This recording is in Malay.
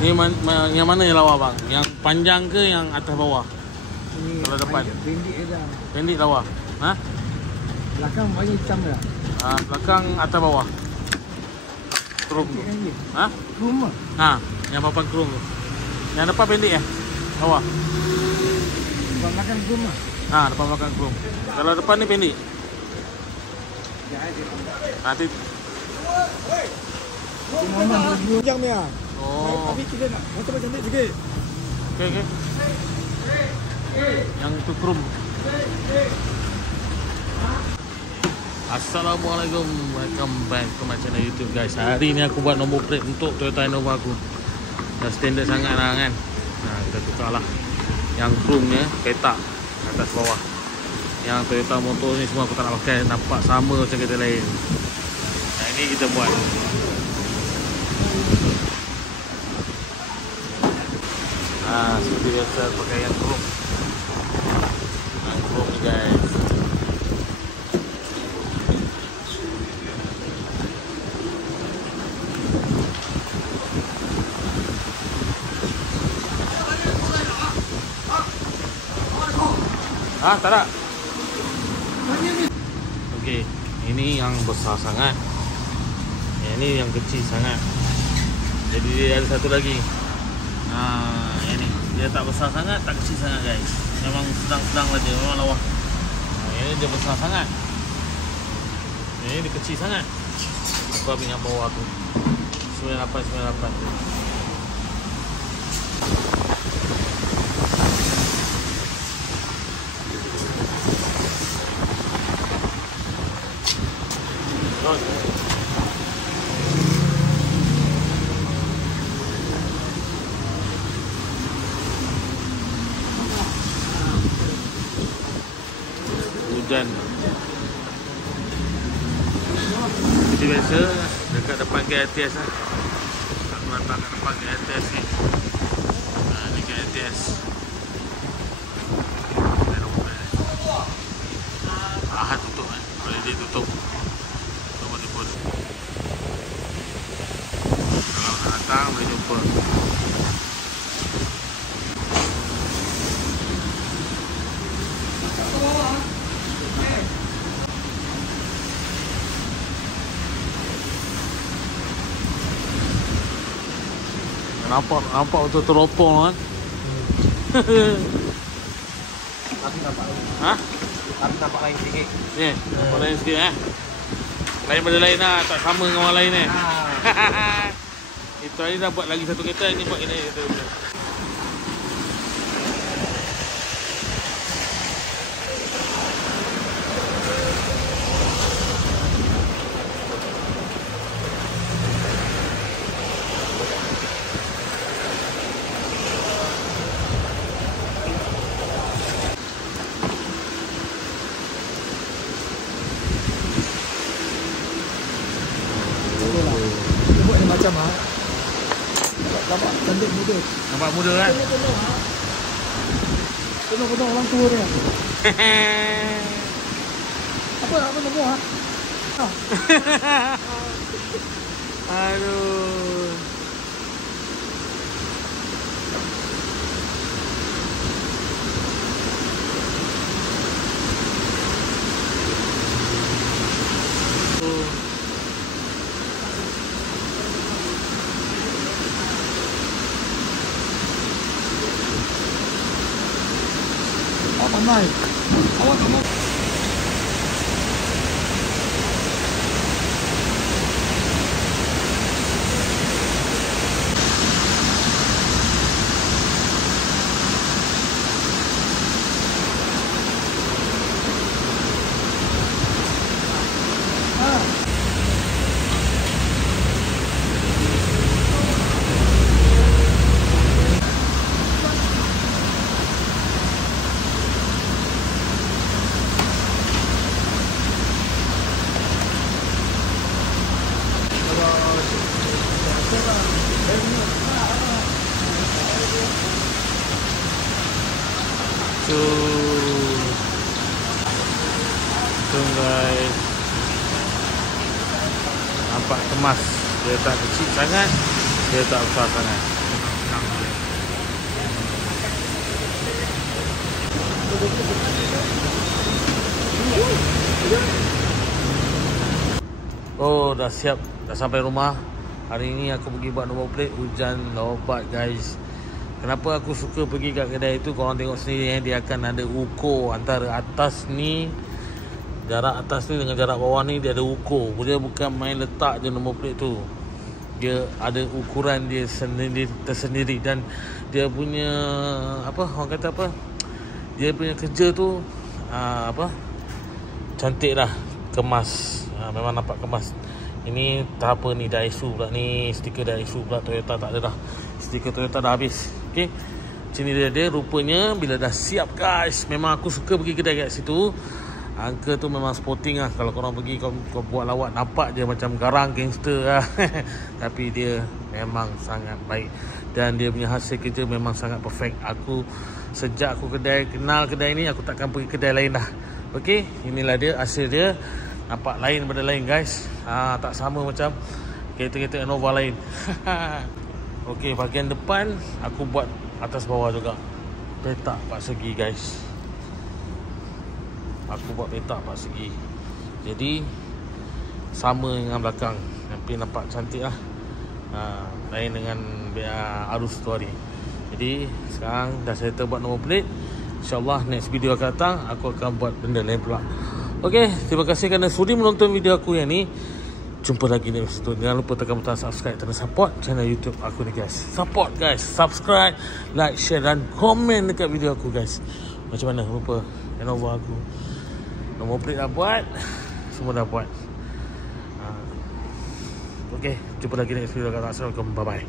Yang mana yang lawa bang? Yang panjang ke yang atas bawah? Ini kalau depan. Pendek je dah. Pendek lawa. Ha? Belakang banyak hitam dah. Belakang atas bawah. Krum tu. Ha? Krum lah. Ha, yang papan krum tu. Yang depan pendek lawa. Depan belakang krum lah. Ha, depan belakang krum. Kalau depan ni pendek. Nanti Panjang ni ah. oh. Tapi kita nak motor cantik sikit. Okey. Yang tu krum. Assalamualaikum, welcome back to my channel YouTube guys. Hari ni aku buat nombor plate untuk Toyota Innova aku. Dah standard sangat lah kan. Nah, kita tukar lah yang chrome-nya petak atas bawah. Yang Toyota motor ni semua aku tak nak pakai, nampak sama macam kereta lain. Nah, ini kita buat. Seperti biasa pakai yang chrome. Yang chrome ni guys. Tak ada. Okey, ini yang besar sangat. Ini yang kecil sangat. Jadi dia ada satu lagi. Ini dia tak besar sangat, tak kecil sangat guys. Memang sedang-sedang saja, memang lawa. Ini dia besar sangat. Ini dia kecil sangat. Aku ambil yang bawah tu. 9898 tu. Hujan. Jadi biasa dekat depan GATS lah. Aku datang kat depan GATS ni. Ni GATS. Ahad tutup kan. Boleh dia tutup. Boleh pun. Kalau nak datang boleh jumpa. Nampak betul teropong kan. Tapi nampak lain. Tapi nampak lain sikit. Ni, nampak lain sikit Lain pada lain lah, tak sama dengan orang lain Itu hari dah buat lagi satu kereta, ni buat ini kereta. Macam nampak cantik muda. Nampak muda kan? Penuh orang tua ni. Apa nombor Aduh. Pandai. Awak tak mau. Tuh guys, nampak kemas. Dia tak kecil sangat, dia tak besar sangat. Oh, dah siap, dah sampai rumah. Hari ni aku pergi buat nombor plate, hujan lebat guys. Kenapa aku suka pergi kat kedai tu, korang tengok sendiri dia akan ada ukur antara atas ni, jarak atas ni dengan jarak bawah ni, dia ada ukur. Dia bukan main letak je nombor plate tu. Dia ada ukuran dia sendiri, tersendiri. Dan dia punya apa, orang kata apa, dia punya kerja tu cantik lah, kemas. Memang nampak kemas. Ini tak apa ni, Daisu pula ni, stiker Daisu pula. Toyota tak ada dah, stiker Toyota dah habis. Okay, sini dia rupanya bila dah siap guys. Memang aku suka pergi kedai kat situ. Angka tu memang sporting lah. Kalau korang pergi, kau buat lawak, nampak je macam garang gangster lah. Tapi dia memang sangat baik. Dan dia punya hasil kerja memang sangat perfect. Sejak aku kenal kedai ni, aku takkan pergi kedai lain dah. Okay, inilah dia hasil dia. Nampak lain daripada lain guys. Tak sama macam kereta-kereta Innova lain. Okey, bahagian depan aku buat atas bawah juga. Petak 4 segi guys. Aku buat petak 4 segi. Jadi sama dengan belakang. Tapi nampak cantik lah. Lain dengan arus tu hari. Jadi sekarang dah settle buat nombor plate. InsyaAllah next video akan datang aku akan buat benda lain pula. Okey, terima kasih kerana sudi menonton video aku yang ni. Jumpa lagi next video. Jangan lupa tekan butang subscribe dan support channel YouTube aku ni guys. Support guys, subscribe, like, share dan komen dekat video aku guys. Macam mana? Lupa Innova aku. Nombor plate dah buat, semua dah buat. Okey, jumpa lagi next video. Assalamualaikum, bye bye.